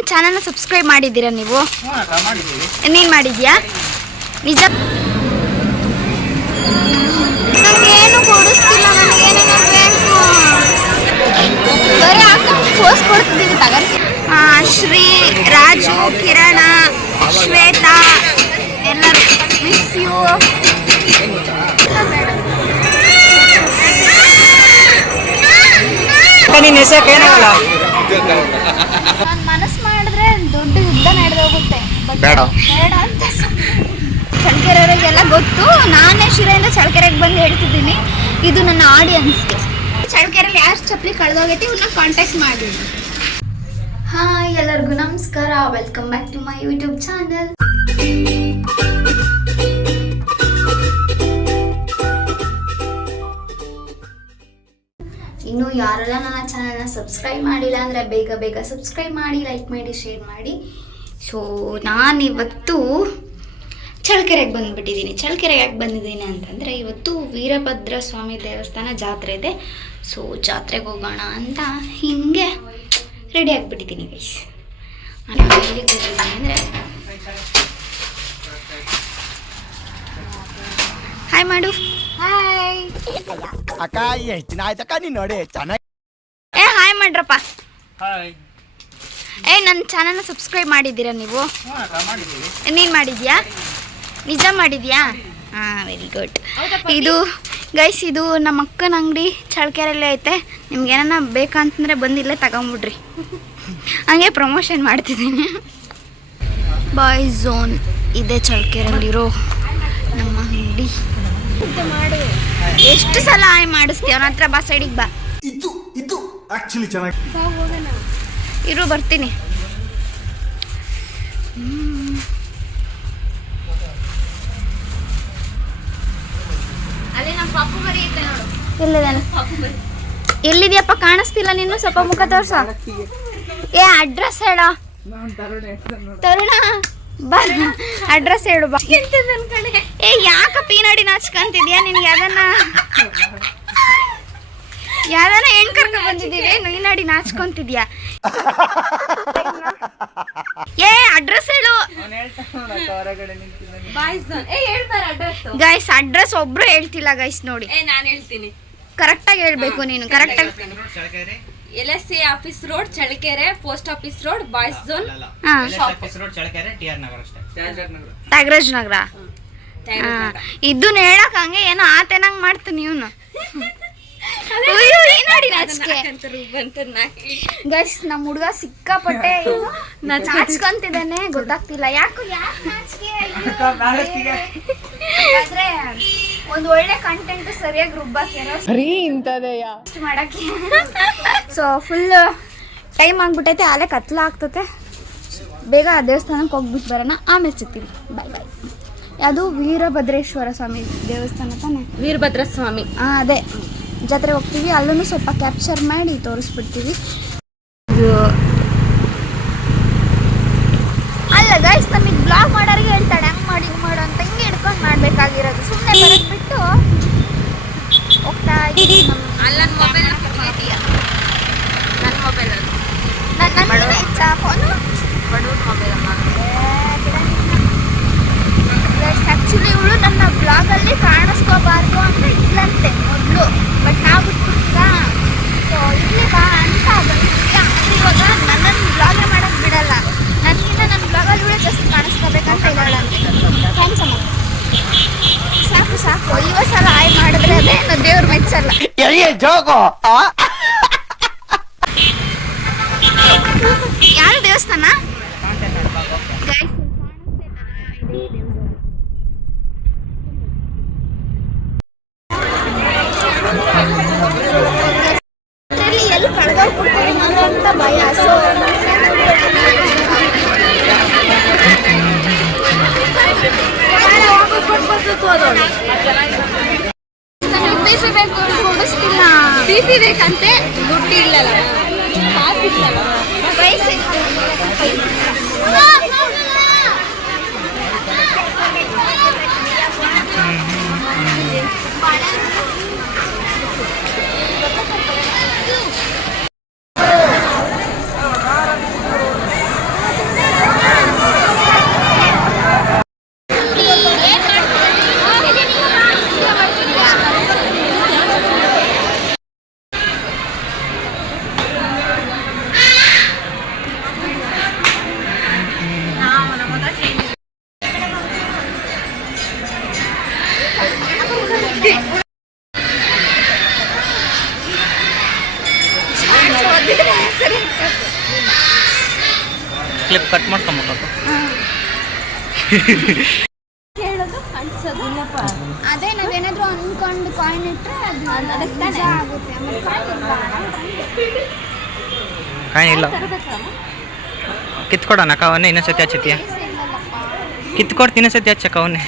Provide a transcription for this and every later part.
ನನ್ನ ಚಾನಲ್ನ ಸಬ್ಸ್ಕ್ರೈಬ್ ಮಾಡಿದ್ದೀರಾ ನೀವು? ನೀನು ಮಾಡಿದ್ಯಾ? ನಿಜ ನನಗೇನು ಕೊಡಿಸ್ತಿಲ್ಲ, ನನಗೇನೇನೋ ಬೇಕು. ಬರೀ ಹಾಕೊಂಡು ಪೋಸ್ಟ್ ಕೊಡ್ತಿದ್ದೀವಿ ತಗೊಂಡು. ಶ್ರೀ, ರಾಜು, ಕಿರಣ, ಶ್ವೇತಾ ಎಲ್ಲರೂ ಮಿಸ್ ಯು. ನಾನು ಮನಸ್ಸು ಮಾಡಿದ್ರೆ ದೊಡ್ಡ ಯುದ್ಧ ನಡೆದೋಗುತ್ತೆ. ಬೇಡ ಅಂತ ಚಳ್ಳಕೆರೆಯವರಿಗೆಲ್ಲ ಗೊತ್ತು. ನಾನೇ ಶಿರೆಯಿಂದ ಚಳ್ಳಕೆರೆಗೆ ಬಂದು ಹೇಳ್ತಿದ್ದೀನಿ. ಇದು ನನ್ನ ಆಡಿಯನ್ಸ್ಗೆ. ಚಳ್ಳಕೆರೆಯಲ್ಲಿ ಯಾರು ಚಪ್ಪಲಿ ಕಳೆದೋಗೈತಿ ಇವನ್ನ ಕಾಂಟ್ಯಾಕ್ಟ್ ಮಾಡಿ. ಹಾಯ್, ಎಲ್ಲರಿಗೂ ನಮಸ್ಕಾರ. Welcome back to my YouTube channel. ಇನ್ನು ಯಾರೆಲ್ಲ ನನ್ನ ಚಾನಲ್ನ ಸಬ್ಸ್ಕ್ರೈಬ್ ಮಾಡಿಲ್ಲ ಅಂದರೆ ಬೇಗ ಬೇಗ ಸಬ್ಸ್ಕ್ರೈಬ್ ಮಾಡಿ, ಲೈಕ್ ಮಾಡಿ, ಶೇರ್ ಮಾಡಿ. ಸೊ ನಾನಿವತ್ತು ಚಳ್ಳಕೆರೆಗೆ ಬಂದುಬಿಟ್ಟಿದ್ದೀನಿ. ಚಳ್ಳಕೆರೆಗೆ ಯಾಕೆ ಬಂದಿದ್ದೀನಿ ಅಂತಂದರೆ ಇವತ್ತು ವೀರಭದ್ರ ಸ್ವಾಮಿ ದೇವಸ್ಥಾನ ಜಾತ್ರೆ ಇದೆ. ಸೊ ಜಾತ್ರೆಗೆ ಹೋಗೋಣ ಅಂತ ಹಿಂಗೆ ರೆಡಿ ಆಗಿಬಿಟ್ಟಿದ್ದೀನಿ ಗೈಸ್. ನಾನು ಎಲ್ಲಿಗೆ ಹೋಗಿದ್ದೀನಿ ಅಂದರೆ, ಹಾಯ್ ಮಾಡು. ಹಾಯ್ ಅಕ್ಕ, ಎಷ್ಟು ದಿನ ಆಯ್ತಕ್ಕ ನೀನು ನೋಡಿ ಚೆನ್ನಾಗಿ. ಹಾಯ್ ಮಾಡ್ರಪ್ಪ. ನನ್ನ ಚಾನಲ್ನ ಸಬ್ಸ್ಕ್ರೈಬ್ ಮಾಡಿದ್ದೀರಾ ನೀವು? ನೀನು ಮಾಡಿದ್ಯಾ? ನಿಜ ಮಾಡಿದ್ಯಾ? Very good. ಇದು ಗೈಸ್, ಇದು ನಮ್ಮ ಅಕ್ಕನ ಅಂಗಡಿ ಚಳ್ಳಕೆರೆಯಲ್ಲೇ ಐತೆ. ನಿಮ್ಗೆ ಏನಾನ ಬೇಕಂತಂದರೆ ಬಂದಿಲ್ಲೇ ತಗೊಂಬಿಡ್ರಿ. ಹಂಗೆ ಪ್ರಮೋಷನ್ ಮಾಡ್ತಿದ್ದೀನಿ. ಬಾಯ್ ಝೋನ್ ಇದೆ ಚಳ್ಳಕೆರೆಯಲ್ಲಿರೋ ನಮ್ಮ ಅಂಗಡಿ. ಎಷ್ಟು ಸಲ ಆಯ್ ಮಾಡಿಸ್ತೀವಿ ಅವನ ಹತ್ರ. ಬಾ ಸೈಡಿಗೆ ಬಾ. ಇದು ಆಕ್ಚುಲಿ ಚೆನ್ನಾಗಿ ಇರು, ಬರ್ತೀನಿ. ಅಲ್ಲಿ ನಮ್ಮ ಪಾಪು ಮರಿ ಐತೆ ನೋಡು. ಎಲ್ಲಿದ್ಯಪ್ಪ? ಕಾಣಿಸ್ತಿಲ್ಲ ನೀನು. ಸ್ವಲ್ಪ ಮುಖ ತೋರ್ಸ. ಅಡ್ರೆಸ್ ಹೇಳ. ತರುಣ ಬಾ, ಅಡ್ರೆಸ್ ಹೇಳು ಬಾ. ಯಾಕಪ್ಪ ಈ ನಡಿ ನಾಚ್ಕಂತಿದ್ಯಾ? ನಿನ್ಗೆ ಯಾವ್ದಾನ ಹೆಣ್ ಕರ್ಕೊಂಡ್ ಬಂದಿದ್ದೀವಿ, ನೀ ನಡಿ ನಾಚ್ಕೊಂತಿದ್ಯಾ? ಅಡ್ರೆಸ್ ಹೇಳು ಗೈಸ್. ಅಡ್ರೆಸ್ ಒಬ್ರು ಹೇಳ್ತಿಲ್ಲ ಗೈಸ್. ನೋಡಿ, ನಾನು ಹೇಳ್ತೀನಿ. ಕರೆಕ್ಟಾಗಿ ಹೇಳ್ಬೇಕು ನೀನು. ಕರೆಕ್ಟಾಗಿ LSA office road Challakere, post office road, boys zone, Tyagaraj Nagar. ಇದನ್ನ ಹೇಳಕ್ ಹಂಗೆ ಏನೋ ಆತೇನಂಗ್ ಮಾಡ್ತೀನಿ ಇವನು. ಗೈಸ್, ನಮ್ಮ ಹುಡುಗ ಸಿಕ್ಕಾಪಟ್ಟೆ ನಾಚ್ಕೊಂತಿದ್ದಾನೆ. ಗೊತ್ತಾಗ್ತಿಲ್ಲ ಯಾಕೆ ಆದ್ರೆ ಒಂದು ಒಳ್ಳೆ ಕಂಟೆಂಟ್ ಸರಿಯಾಗಿ ರುಬ್ಬಾಕಿರೋ ಮಾಡಕ್ಕೆ. ಸೊ ಫುಲ್ ಟೈಮ್ ಆಗ್ಬಿಟ್ಟೈತೆ, ಆಲೆ ಕತ್ಲ ಆಗ್ತತೆ. ಬೇಗ ಆ ದೇವಸ್ಥಾನಕ್ಕೆ ಹೋಗ್ಬಿಟ್ಟು ಬರೋಣ, ಆಮೇಲೆ ಸಿಗ್ತೀವಿ. ಬಾಯ್ ಬಾಯ್. ಯಾವುದು ವೀರಭದ್ರೇಶ್ವರ ಸ್ವಾಮಿ ದೇವಸ್ಥಾನ ತಾನೆ? ವೀರಭದ್ರ ಸ್ವಾಮಿ. ಅದೇ ಜಾತ್ರೆ ಹೋಗ್ತೀವಿ. ಅಲ್ಲೂ ಸ್ವಲ್ಪ ಕ್ಯಾಪ್ಚರ್ ಮಾಡಿ ತೋರಿಸ್ಬಿಡ್ತೀವಿ. ಅಲ್ಲ ಗೈಸ್, ನಮಗೆ ಬ್ಲಾಗ್ ಮಾಡೋರಿಗೆ ಹೇಳ್ತಾಳೆ ಹಂಗೆ ಮಾಡಿ ಹಿಂಗೆ ಮಾಡು ಅಂತ. ಹಿಂಗೆ ಹಿಡ್ಕೊಂಡು ಮಾಡಬೇಕಾಗಿರೋದು. ಸುಮ್ಮನೆ ಬರೋದು ಬಿಟ್ಟು ಹೋಗ್ತಾ ಇದ್ದೀವಿ. ಅಲ್ಲ, ನನ್ನ ಮೊಬೈಲ್ ಇದೆಯಾ? ನನ್ನ ಮೊಬೈಲ್ ನನ್ನ ಇಚ್ಛಾ ಫೋನು ಬಡವ್ರ ಮೊಬೈಲ್ ಅಮ್ಮ. ಆ್ಯಕ್ಚುಲಿ ಇವಳು ನನ್ನ ಬ್ಲಾಗಲ್ಲಿ ಕಾಣಿಸ್ಕೋಬಾರ್ದು ಅಂತ ಇಲ್ಲಂತೆ ಮೊದಲು. ಬಟ್ ನಾವು ಬಿಟ್ಬಿಡ್ತೀರಾ, ಸೊ ಇಲ್ಲಿ ಬಾ ಅಂತ ಬಂದಿದ್ದೀವಿ. ಆದರೆ ಇವಾಗ ನನ್ನನ್ನು ಬ್ಲಾಗೇ ಮಾಡೋಕ್ಕೆ ಬಿಡಲ್ಲ. ನನಗಿಂತ ನನ್ನ ಬ್ಲಾಗಲ್ಲಿ ಇವಳು ಜಸ್ಟ್ ಕಾಣಿಸ್ಕೋಬೇಕಂತ ಇದ್ದಾಳಂತೆ. ಥ್ಯಾಂಕ್ಸ್ ಅಮ್ಮ. ಸಾಕು ಸಾಕು, ಇವ ಸಲ ಆಯ್ ಮಾಡಿದ್ರೆ ಅದೇನು ದೇವ್ರ ಮೆಚ್ಚಲ್ಲ. ಯಾರು ದೇವಸ್ಥಾನ ಗೈಸ್? ಎಲ್ಲಿ ಕಳೆದೋಗ್ಬಿಡ್ತೀವಿ ನಾನು ಅಂತ ಭಯ. ಸೊ ಬಿಪಿ ಬೇಕು, ಕೊಡಿಸ್ತಿಲ್ಲ. ಬಿಪಿ ಬೇಕಂತೆ, ದುಡ್ಡು ಇಲ್ಲಲ್ಲ, ಕಾಸು ಇಲ್ಲಲ್ಲ, ವಯಸ್ಸು ಕ್ಲಿಪ್ ಕಟ್ ಮಾಡ್ಕೊಂಬಿಟ್ಟು ಕೇಳೋದು ಅನ್ಸೋದು ಇಲ್ಲಪ್ಪ. ಅದೇ ನಾವೇನಾದ್ರೂ ಅನ್ಕೊಂಡು ಕಾಯಿನ್ ಇಟ್ಟರೆ ಅದು ಅದಕ್ಕೆ ತಾನೇ ಆಗುತ್ತೆ. ಆಮೇಲೆ ಕಾಯಿನ್ ಕಾಯಿನ್ ಇಲ್ಲ ಕಿತ್ಕೊಡೋಣ ಕವನ್ನೇ ಇನ್ನೊಂದ್ಸತಿ ಹಚ್ಚತ್ತೀಯ ಕಿತ್ಕೊಡ್ತೀನಿ ಇನ್ನೊಂದ್ಸತಿ ಹಚ್ಚ ಕವನ್ನೇ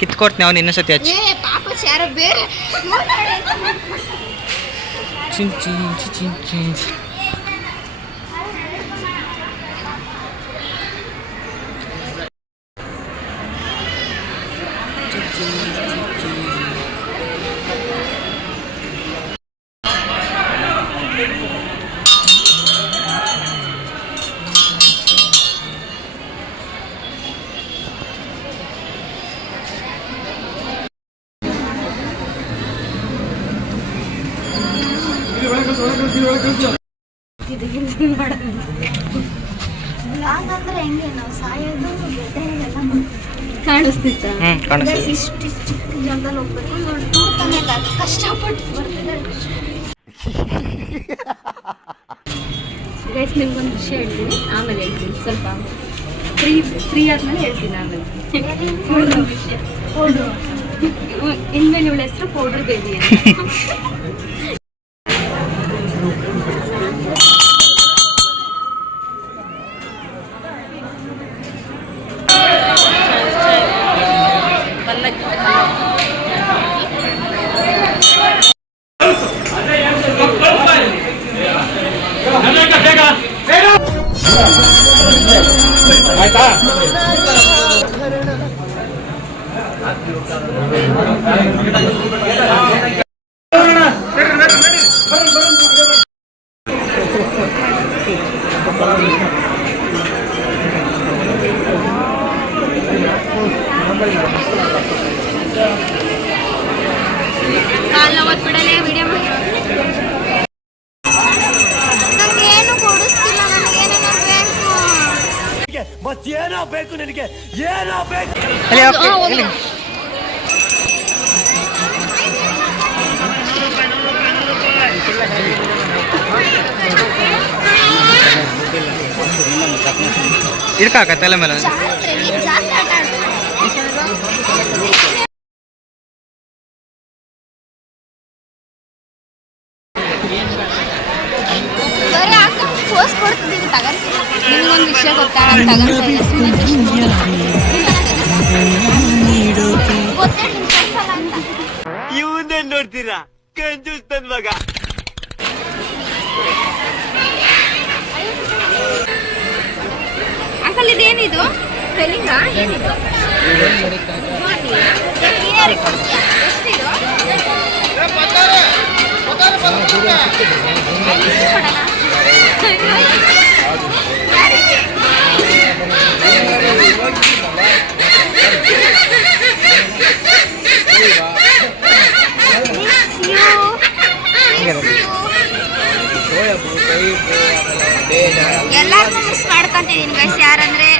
ಕಿತ್ಕೊಡ್ತೀನಿ ಅವನು ಇನ್ನೊಂದ್ಸತಿ ಹಚ್ಚಿ ಪಾಪ ಯಾರೋ ಬೇರೆ ಚಿನ್ ಚಿನ್ ಚಿನ್ ಚಿನ್ ಅಂದ್ರೆ ಹೆಂಗೆ ನಾವು ಸಾಯೋದು ಎಲ್ಲ ಕಾಣಿಸ್ತಿತ್ತ ಕಾಣಿಸ್ತೀವಿ ಇಷ್ಟು ಚಿಕ್ಕ ಜಾಗದಲ್ಲಿ ಹೋಗ್ಬೇಕು ನೋಡ್ತಾನೆ ಇಲ್ಲ ಕಷ್ಟಪಟ್ಟು ಬರ್ತಿದ್ದಾರೆ. ಗೈಸ್ ನಿಮ್ಗೊಂದು ವಿಷಯ ಹೇಳ್ತೀನಿ ಆಮೇಲೆ ಹೇಳ್ತೀನಿ ಸ್ವಲ್ಪ ಫ್ರೀ ಆದ್ಮೇಲೆ ಹೇಳ್ತೀನಿ ಆಮೇಲೆ ವಿಷಯ ಇನ್ಮೇಲೆ ಇವಳ ಹೆಸರು ಪೌಡರ್ ಬೇಬಿ ಕಾಲ್ ಬಿಡಲೇ ವಿಡಿಯೋ ನಂಗೆ ಏನು ಕೊಡಿಸ್ತಿಲ್ಲ. ನನಗೇನೇನೋ ಬೇಕು. ಮತ್ ಏನೋ ಬೇಕು ನಿನಗೆ ಏನೋ ಬೇಕು. ಇಡ್ಕಾಕ ತಲೆ ಮೇಲೆ ಜಾತ್ರೆಲಿ ಜಾತ್ರೆ ಆಟ ಆಡ್ತಾರೆ. ಬರೀ ಹಾಕೊಂಡು ಪೋಸ್ ಕೊಡ್ತಿದ್ದೀವಿ ತಗೊಂತೀನಿ. ನಿಮ್ಗೊಂದು ವಿಷಯ ಗೊತ್ತಾ ನಾನು ತಗೊಂತ ಗೊತ್ತೇ ನಿಮ್ಗೆ ಕಳ್ಸಲ್ಲ ಅಂತ. ಇವನ್ನೇ ನೋಡ್ತೀರಾ ಕಂಜೂಸ್ ನನ್ ಮಗ. ಅಂಕಲ್ ಇದೇನಿದು ಸ್ಪೆಲ್ಲಿಂಗ ಏನಿದು ನೀನೇ ಕೊಡ್ತೀಯ? ಎಷ್ಟಿದು ಎಲ್ಲಾರನ್ನೂ ಮಿಸ್ ಮಾಡ್ಕೊಂತಿದ್ದೀನಿ ಗೈಸ್. ಯಾರಂದ್ರೆ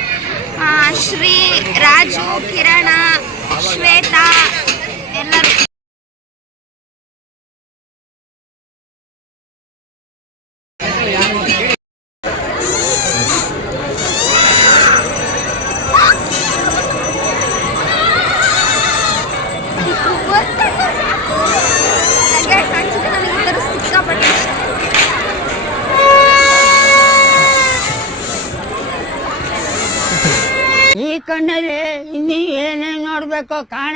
ಶ್ರೀ, ರಾಜು, ಕಿರಣ, ಶ್ವೇತಾ ಎಲ್ಲರೂ. ಸಿಕ್ಕಾಪಟ್ಟೆ ಇಷ್ಟ. ಈ ಕಣ್ಣಲ್ಲಿ ಇನ್ನೀ ಏನೇನು ನೋಡ್ಬೇಕೋ ಕಾಣ.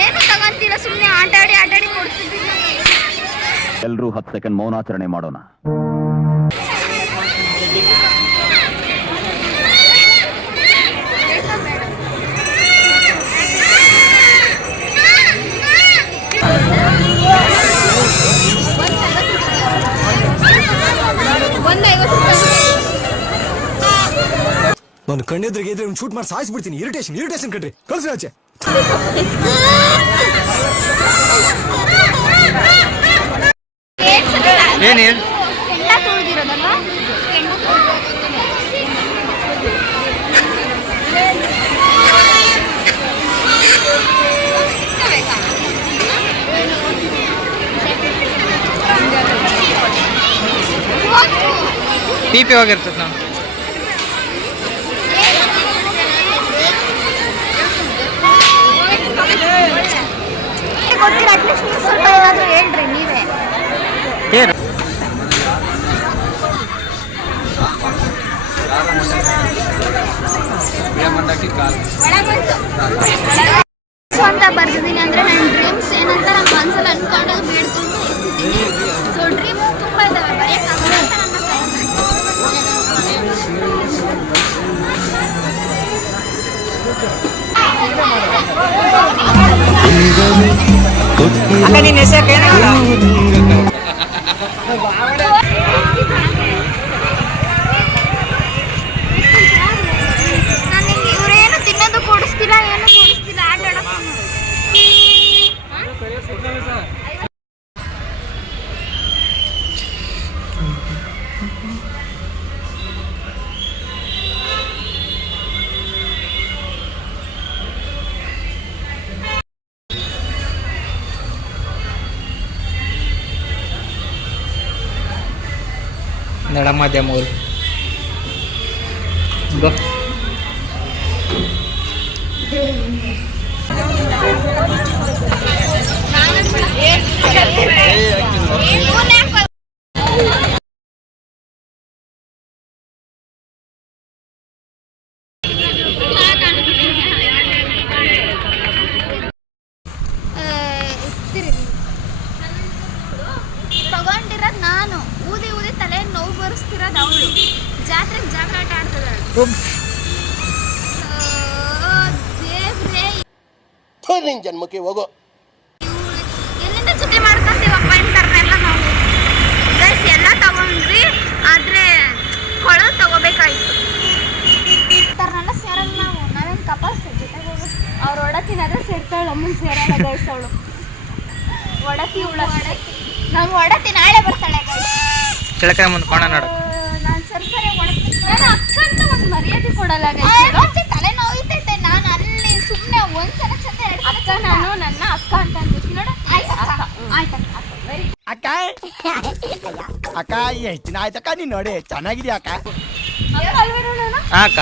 ಏನು ತಗೊಂತೀರ? ಸುಮ್ಮನೆ ಆಟಾಡಿ ಕೊಡ್ತಿದ್ದೀನಿ. ಎಲ್ರೂ 10 ಸೆಕೆಂಡ್ ಮೌನಾಚರಣೆ ಮಾಡೋಣ. ನಾನು ಕಣ್ಣೆದ್ರಿಗೆ ಇದ್ರೆ ಶೂಟ್ ಮಾಡಿ ಸಾಯಿಸ್ಬಿಡ್ತೀನಿ. ಇರಿಟೇಷನ್ ಕಣ್ರಿ. ಕಳ್ಸಿ ಆಚೆ. ಏನು ಹೇಳಿ ಎಲ್ಲ ತುಳಿದಿರೋದಲ್ಲ. ಪಿ ಪಿ ಹೋಗಿರ್ತದೆ ನಾವು. ಗೊತ್ತಿಲ್ಲ, ಅಟ್ಲೀಸ್ಟ್ ನೀವು ಸ್ವಲ್ಪ ಏನಾದರೂ ಹೇಳ್ರಿ ನೀವೇ. ಏನು ಅಂತ ಬರ್ದಿದ್ದೀನಿ ಅಂದರೆ ನನ್ನ ಡ್ರೀಮ್ಸ್ ಏನಂತ ನನ್ನ ಮನಸ್ಸಲ್ಲಿ ಅನ್ಕೊಂಡು ಬೇಡ್ಕೊಂಡು ಇರ್ತಿದ್ದೀನಿ. ಸೊ ಡ್ರೀಮ್ಸ್ ತುಂಬ ಇದ್ದಾವೆ, ಬರೆಯೋಕ್ಕಾಗಲ್ಲ ಅಂತ ನನ್ನ ಅಕ್ಕ ನಿನ್ನ ಹೆಸರು ಏನಾಗಲ್ಲ. ನನಗೆ ಇವರೇನು ತಿನ್ನೋದು ಕೊಡಿಸ್ತಿಲ್ಲ, ಏನು ಕೊಡಿಸ್ತಿಲ್ಲ, ಆಟ ಆಡೋದು. ನಡ ಮಾಧ್ಯಮ ಊರು ಗೋ. ತಗೊಂಡಿರೋದು ನಾನು, ಊದಿ ಊದಿ ತಲೆ ನೋವು ಬರೆಸ್ತಿರೋದು ಅವಳು, ಜಾತ್ರೆಗೆ ಜಾಗ್ರಾಟ ಆಡ್ತಿದ್ದಾಳೆ. ದೇವ್ರೇ, ನಿನ್ ಜನ್ಮಕ್ಕೆ ಹೋಗೋ. ಎಲ್ಲಿಂದ ಚುಟ್ಟಿ ಮಾಡ್ಕೊಂತೀವಪ್ಪ ಇಂಥರ್ನೆಲ್ಲ ನಾವು. ಗೈಸ್ ಎಲ್ಲ ತಗೊಂಡ್ವಿ, ಆದರೆ ಕೊಳಲು ತಗೋಬೇಕಾಯ್ತು. ಇಂಥರ್ನೆಲ್ಲ ಸೇರಲ್ಲ ನಾವು, ನಾವೇನು ಕಪಲ್ಸ್ ಜೊತೆಗೆ ಹೋಗೋದು. ಅವ್ರು ಒಡತಿನಾದ್ರೆ ಸೇರ್ತಾಳೆ, ಅಮ್ಮನ ಸೇರಲ್ಲ ಗೈಸ್ ಅವಳು. ಒಡತಿ ನಾವು ಒಡತಿ ನಾಳೆ ಬರ್ತಾಳೆ ಗೈಸ್. ಚಳಕರೆ ಮುಂದೆ ಕೋಣ ನೋಡು. ನಾನು ಸರಿ ಒಡತಿ. ನಾನು ಅಕ್ಕ ಅಂತ ಒಂದು ಮರ್ಯಾದೆ ಕೊಡಲ್ಲ ಗೈಸ್. ತಲೆ ನೋಯ್ತೈತೆ, ನಾನು ಅಲ್ಲಿ ಸುಮ್ಮನೆ ಒಂದ್ಸಲ ಚಂದ ಅಕ್ಕ, ನಾನು ನನ್ನ ಅಕ್ಕ ಅಂತ ಅಂತೀನಿ ನೋಡು. ಅಕ್ಕ ಅಕ್ಕ ಎಷ್ಟು ದಿನ ಆಯ್ತಕ್ಕ ನೀನ್ ನೋಡಿ, ಚೆನ್ನಾಗಿದ್ಯಾ ಅಕ್ಕ? ಹಾಂ ಅಕ್ಕ.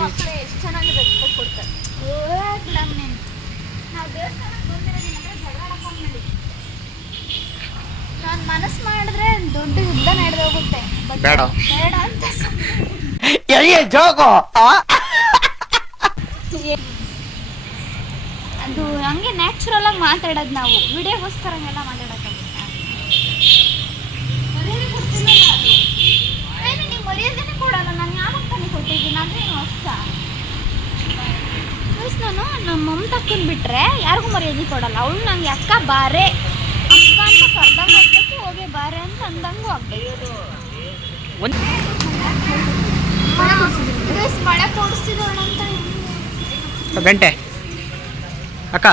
ಮಕ್ಕಳು ಎಷ್ಟು ಚೆನ್ನಾಗಿ ರೆಸ್ಪೆಕ್ಟ್ ಕೊಡ್ತಾರೆ. ನಾವು ದೇವಸ್ಥಾನಕ್ಕೆ ಬಂದಿರೋದಿಲ್ಲ ಜಗಳ ಆಡ್ಕೊಂಡು ನಾನು ಮನಸ್ಸು ಮಾಡಿದ್ರೆ ದೊಡ್ಡ ಯುದ್ಧ ನಡೆದೋಗುತ್ತೆ. ಬೇಡ ಬೇಡ ಅಂತ ಜೋಗೋ ಅದು ಹಂಗೆ ನ್ಯಾಚುರಲ್ ಆಗಿ ಮಾತಾಡೋದು. ನಾವು ವಿಡಿಯೋಗೋಸ್ಕರ ಹಂಗೆಲ್ಲ ಮಾತಾಡೋಕ್ಕಾಗುತ್ತಾ? ಮರ್ಯಾದೆ ಕೊಡ್ತಿಲ್ಲ ಅದು. ಏನು ನೀವು ಮರ್ಯಾದೆನೇ ಕೊಡಲ್ಲ, ನಾನು ಯಾವಾಗ ತಾನೇ ಕೊಟ್ಟಿದ್ದೀನಿ ಅಂದರೆ ಏನು ಹೊಸ. ನಾನು ನಮ್ಮ ಮಮತಕ್ಕನ್ ಬಿಟ್ರೆ ಯಾರಿಗೂ ಮರ್ಯಾದೆ ಕೊಡಲ್ಲ. ಅವಳು ನಂಗೆ ಅಕ್ಕ ಬಾರೆ, ಅಕ್ಕ ಅಂತ ಕರ್ದಂಗೆ ಹೋಗ್ಬೇಕು, ಹೋಗಿ ಬಾರೆ ಅಂತ ಅಂದಂಗೂ ಆಗ್ಬೇಕು. ಮಳೆ ಕೊಡಿಸ್ತಿದ್ದವಳಂತ ಗಂಟೆ ಅಕ್ಕ.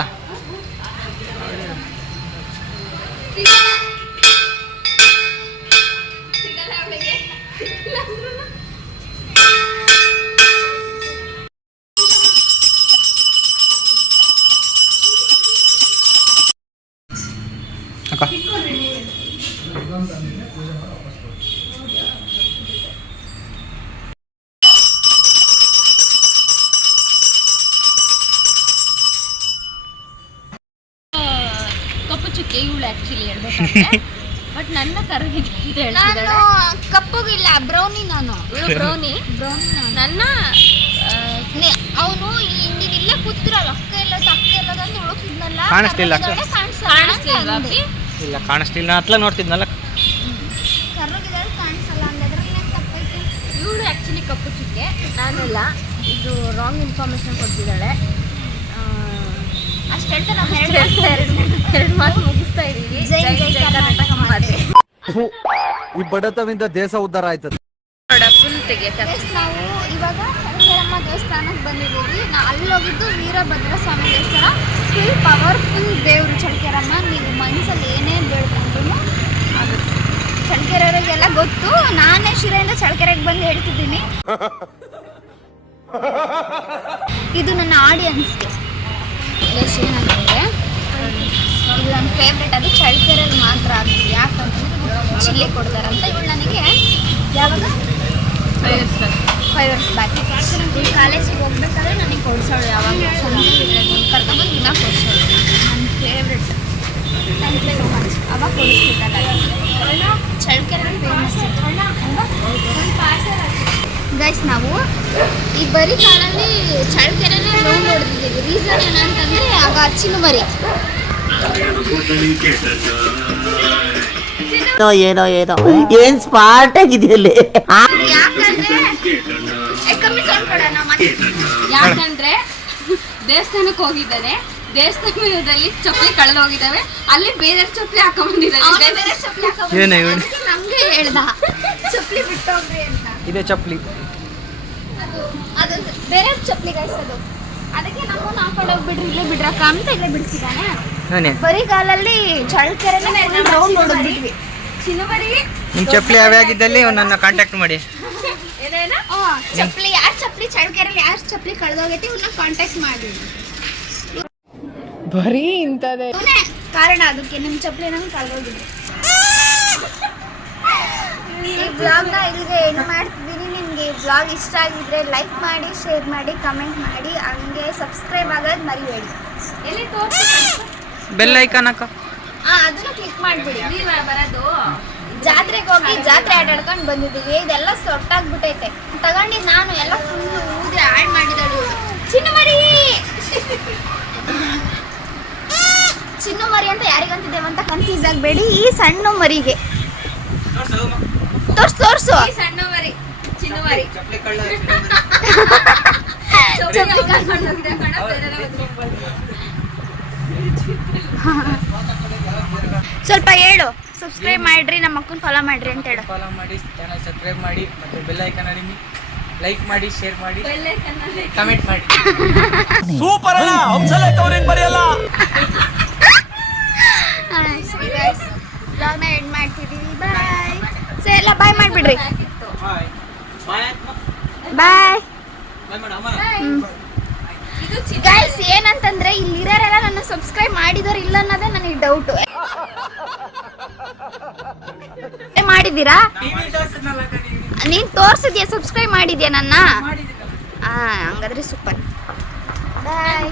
ಅಕ್ಕ ಕಪ್ಪು ಚುಕ್ಕೆ ಇವಳು ಆ್ಯಕ್ಚುಲಿ ಹೇಳ್ಬೇಕಾದ್ರೆ. ಬಟ್ ನನ್ನ ಕರಗಿದೆ ಅಂತ ಹೇಳ್ತಿದ್ದಾಳೆ. ನಾನು ಕಪ್ಪಗಿಲ್ಲ, ಬ್ರೌನಿ. ನಾನು ಬ್ರೌನಿ ನನ್ನ ಅವನು ಹಿಂದಿನಿಲ್ಲ ಕೂತಿರಲ್ಲ, ಅಕ್ಕ ಎಲ್ಲದ ಅಕ್ಕ ಎಲ್ಲದಂತ ಹುಡುಕಿದ್ನಲ್ಲ, ಕಾಣಿಸ್ತಿಲ್ಲ ಅಕ್ಕ. ಕಾಣಿಸ್ತಿಲ್ವಾ ಅಪ್ಪಿ? ಇಲ್ಲ ಕಾಣಿಸ್ತಿಲ್ಲ, ನಾ ಹತ್ಲ ನೋಡ್ತಿದ್ನಲ್ಲ. ಕರ್ರಗಿದ್ರೆ ಕಾಣಿಸಲ್ಲ ಅಂದ್ರಲ್ಲಿ ತಪ್ಪೈತೆ. ಇವಳು ಆ್ಯಕ್ಚುಲಿ ಕಪ್ಪು ಚುಕ್ಕೆ, ನಾನಲ್ಲ. ಇದು ರಾಂಗ್ ಇನ್ಫಾರ್ಮೇಶನ್ ಕೊಡ್ತಿದ್ದಾಳೆ. ಅಷ್ಟು ಹೇಳ್ತಾ ನಾವು ಎರಡು ಮಾತು ಮುಗಿಸ್ತಾ ಇದೀವಿ. ಜೈ ಜೈ ಕರ್ನಾಟಕ ಮಾತೆ. ಈ ಬಡತವಿಂದ ದೇಶ ಉದ್ಧಾರ ಆಯ್ತದೆ. ಫುಲ್ ತೆಗಿಯತ್ತೆ. ನಾವು ಇವಾಗ ಚಳ್ಳಕೆರೆಮ್ಮ ದೇವಸ್ಥಾನಕ್ಕೆ ಬಂದಿದ್ದೀವಿ. ಅಲ್ಲಿ ಹೋಗಿದ್ದು ವೀರಭದ್ರ ಸ್ವಾಮಿ ದೇವಸ್ಥಾನ. ಫುಲ್ ಪವರ್ಫುಲ್ ದೇವರು ಚಳ್ಳಕೆರೆಮ್ಮ. ನೀವು ಮನಸ್ಸಲ್ಲಿ ಏನೇ ಬೇಡ್ಕೊಂಡ್ರು ಆಗುತ್ತೆ. ಚಳ್ಳಕೆರೆಯವರಿಗೆಲ್ಲ ಗೊತ್ತು, ನಾನೇ ಶಿರೆಯಿಂದ ಚಳ್ಳಕೆರೆಗೆ ಬಂದು ಹೇಳ್ತಿದ್ದೀನಿ. ಇದು ನನ್ನ ಆಡಿಯನ್ಸ್ಗೆ. ಏನಂತಂದರೆ ಇದು ನನ್ನ ಫೇವ್ರೇಟ್, ಅದು ಚಳ್ಳಕೆರೆಯಲ್ಲಿ ಮಾತ್ರ. ಅದು ಯಾಕಂತಂದ್ರೆ ಚಿಲ್ಲಿ ಕೊಡ್ತಾರಂತ. ಇವಳು ನನಗೆ ಯಾವಾಗ 5 ಇಯರ್ಸ್ ಬ್ಯಾಕ್ ಈ ಕಾಲೇಜಿಗೆ ಹೋಗ್ಬೇಕಾದ್ರೆ ನನಗೆ ಕೊಡ್ಸೋಳು. ಯಾವಾಗ ಸಂಜೆ ಕರ್ಕೊಂಡ್ಬಂದು ದಿನ ಕೊಡ್ಸೋಳು. ನನ್ನ favourite. Thank you so much. ಅವಾಗ ಕೊಡಿಸ್ಬೇಕಲ್ಲ, ಚಳ್ಳಕೆರೆ ಫೇಮಸ್ ಗೈಸ್. ನಾವು ಈ ಬರೀ ಕಾಲಲ್ಲಿ ಚಳ್ಳಕೆರೆನೇ ರೌಂಡ್ ಹೊಡೆದಿದ್ದೀವಿ. ರೀಸನ್ ಏನಂತಂದರೆ ಆಗ ಚಿನ್ನು ಮರಿ ಏನೋ ಏನ್ ಸ್ಮಾರ್ಟ್ ಆಗಿದೆಯಲ್ಲಿ. ಯಾಕಂದ್ರೆ ಕಮ್ಮಿ ಸೌಂಡ್ ಕೊಡೋಣ ಮತ್ತೆ. ಯಾಕಂದ್ರೆ ದೇವಸ್ಥಾನಕ್ಕೆ ಹೋಗಿದ್ದಾನೆ, ದೇವಸ್ಥಾನದಲ್ಲಿ ಚಪ್ಪಲಿ ಕಳೆದು ಹೋಗಿದ್ದಾವೆ, ಅಲ್ಲಿ ಬೇರೆ ಚಪ್ಪಲಿ ಹಾಕೊಂಡ್ಬಂದಿದ್ದಾನೆ. ಅವನೇ ಬೇರೆ ಚಪ್ಪಲಿ ಏನೇ ಇವಳು? ಹಾಕೊಂಡ್ಬಂದಿದ್ದಾನೆ. ನಮ್ಗೆ ಹೇಳ್ದ ಚಪ್ಪಲಿ ಬಿಟ್ಟೋಗ್ರಿ ಅಂತ. ಇದೇ ಚಪ್ಪಲಿ, ಅದು ಬೇರೆ ಚಪ್ಪಲಿ ಗೈಸ್. ಅದಕ್ಕೆ ನಮ್ಮನ್ನು ಹಾಕೊಂಡೋಗ್ಬಿಡ್ರಿ, ಇಲ್ಲೇ ಬಿಡ್ರಕ್ಕ ಅಂತ ಇಲ್ಲೇ ಬಿಡ್ತಿದ್ದಾನೆ. ನಾನೇ ಬರೀ ಕಾಲಲ್ಲಿ ಚಳ್ಳಕೆರೆನೇ ರೌಂಡ್ ಹೊಡೆದ್ಬಿಟ್ವಿ. ಚಿನ್ನಮರಿ ನಿಮ್ಮ ಚಪ್ಪಲಿ ಯಾವ್ಯಾಗಿದ್ದಲ್ಲಿ ನನ್ನ ಕಾಂಟ್ಯಾಕ್ಟ್ ಮಾಡಿ. ಏನೇನ ಚಪ್ಪಲಿ ಯಾರ ಚಪ್ಪಲಿ ಚಳ್ಳಕೆರೆಯಲ್ಲಿ ಯಾರ ಚಪ್ಪಲಿ ಕಳೆದೋಗೈತಿ ಇವನ್ನ ಕಾಂಟ್ಯಾಕ್ಟ್ ಮಾಡಿ. ಬರೀ ಇಂಥದೇ ಇವನೇ ಕಾರಣ ಅದಕ್ಕೆ. ನಿಮ್ಮ ಚಪ್ಪಲಿ ನಂಗೆ ಕಳೆದೋಗಿದೆ. ಈ ಬ್ಲಾಗ್ನ ಇಲ್ಲಿಗೆ ಏನು ಮಾಡ್ತಿದ್ದೀನಿ. ನಿಮಗೆ ಈ ಬ್ಲಾಗ್ ಇಷ್ಟ ಆಗಿದ್ರೆ ಲೈಕ್ ಮಾಡಿ, ಶೇರ್ ಮಾಡಿ, ಕಮೆಂಟ್ ಮಾಡಿ, ಹಂಗೆ ಸಬ್ಸ್ಕ್ರೈಬ್ ಆಗೋದು ಮರಿಬೇಡಿ. ಎಲ್ಲಿ ತೋರಿಸಿ ಬೆಲ್ ಐಕಾನ್ ಅಕ್ಕ. ಅದನ್ನು ಕ್ಲಿಕ್ ಮಾಡಿಬಿಡಿ. ನೀವ ಬರೋದು ಜಾತ್ರೆಗೆ ಹೋಗಿ ಜಾತ್ರೆ ಆಟಾಡ್ಕೊಂಡು ಬಂದಿದ್ದೀವಿ. ಇದೆಲ್ಲ ಸೊಟ್ಟಾಗ್ಬಿಟ್ಟೈತೆ. ತಗೊಂಡಿದ್ದು ನಾನು ಎಲ್ಲ ಫುಲ್ಲು ಊದಿ ಆ್ಯಡ್ ಮಾಡಿದಳು. ಚಿನ್ನು ಮರಿ ಚಿನ್ನು ಮರಿ ಅಂತ ಯಾರಿಗಂತಿದ್ದೇವೆ ಅಂತ ಕನ್ಫ್ಯೂಸ್ ಆಗಬೇಡಿ. ಈ ಸಣ್ಣ ಮರಿಗೆ ತೋರ್ಸು ಈ ಸಣ್ಣ ಮರಿ ಚಿನ್ನಮರಿ ಚಪ್ಪಲಿ ಕಳ್ಳ ಚಪ್ಪಲಿ ಕಳ್ಕೊಂಡು ಹೋಗಿದೆ ಕಣ. ಬೇರೆ ಸ್ವಲ್ಪ ಹೇಳು. ಸಬ್ಸ್ಕ್ರೈಬ್ ಮಾಡ್ರಿ, ನಮ್ಮ ಅಕ್ಕನ ಫಾಲೋ ಮಾಡ್ರಿ ಅಂತ ಹೇಳು. ಫಾಲೋ ಮಾಡಿ, ಚಾನಲ್ ಸಬ್ಸ್ಕ್ರೈಬ್ ಮಾಡಿ, ಮತ್ತೆ ಬೆಲ್ ಐಕಾನ್ ಅಡಿಮಿ ಲೈಕ್ ಮಾಡಿ, ಶೇರ್ ಮಾಡಿ, ಕಮೆಂಟ್ ಮಾಡಿ. ಸೂಪರ್ ಅಣ್ಣ, ಹಂಸಲೇಖ ಅವ್ರೇನ್ ಬರೆಯಲ್ಲ. ಬ್ಲಾಗ್ನ ಎಂಡ್ ಮಾಡ್ತಿದ್ದೀವಿ. ಬಾಯ್. ಸರಿ ಎಲ್ಲ ಬಾಯ್ ಮಾಡಿಬಿಡ್ರಿ. ಬಾಯ್ ಬಾಯ್ ಬಾಯ್. ಬಾಯ್ ಮಾಡು ಅಮ್ಮ. ಗೈಸ್ ಏನಂತಂದ್ರೆ ಇಲ್ಲಿರೋರೆಲ್ಲ ನನ್ನ ಸಬ್ಸ್ಕ್ರೈಬ್ ಮಾಡಿದವ್ರು ಇಲ್ಲ ಅನ್ನೋದೇ ನನಗೆ ಡೌಟ್. ಮಾಡಿದ್ದೀರಾ? ನೀನ್ ತೋರ್ಸಿದ್ಯಾ? ಸಬ್ಸ್ಕ್ರೈಬ್ ಮಾಡಿದ್ಯಾ ನನ್ನ? ಹಂಗಾದ್ರೆ ಸೂಪರ್. ಬಾಯ್.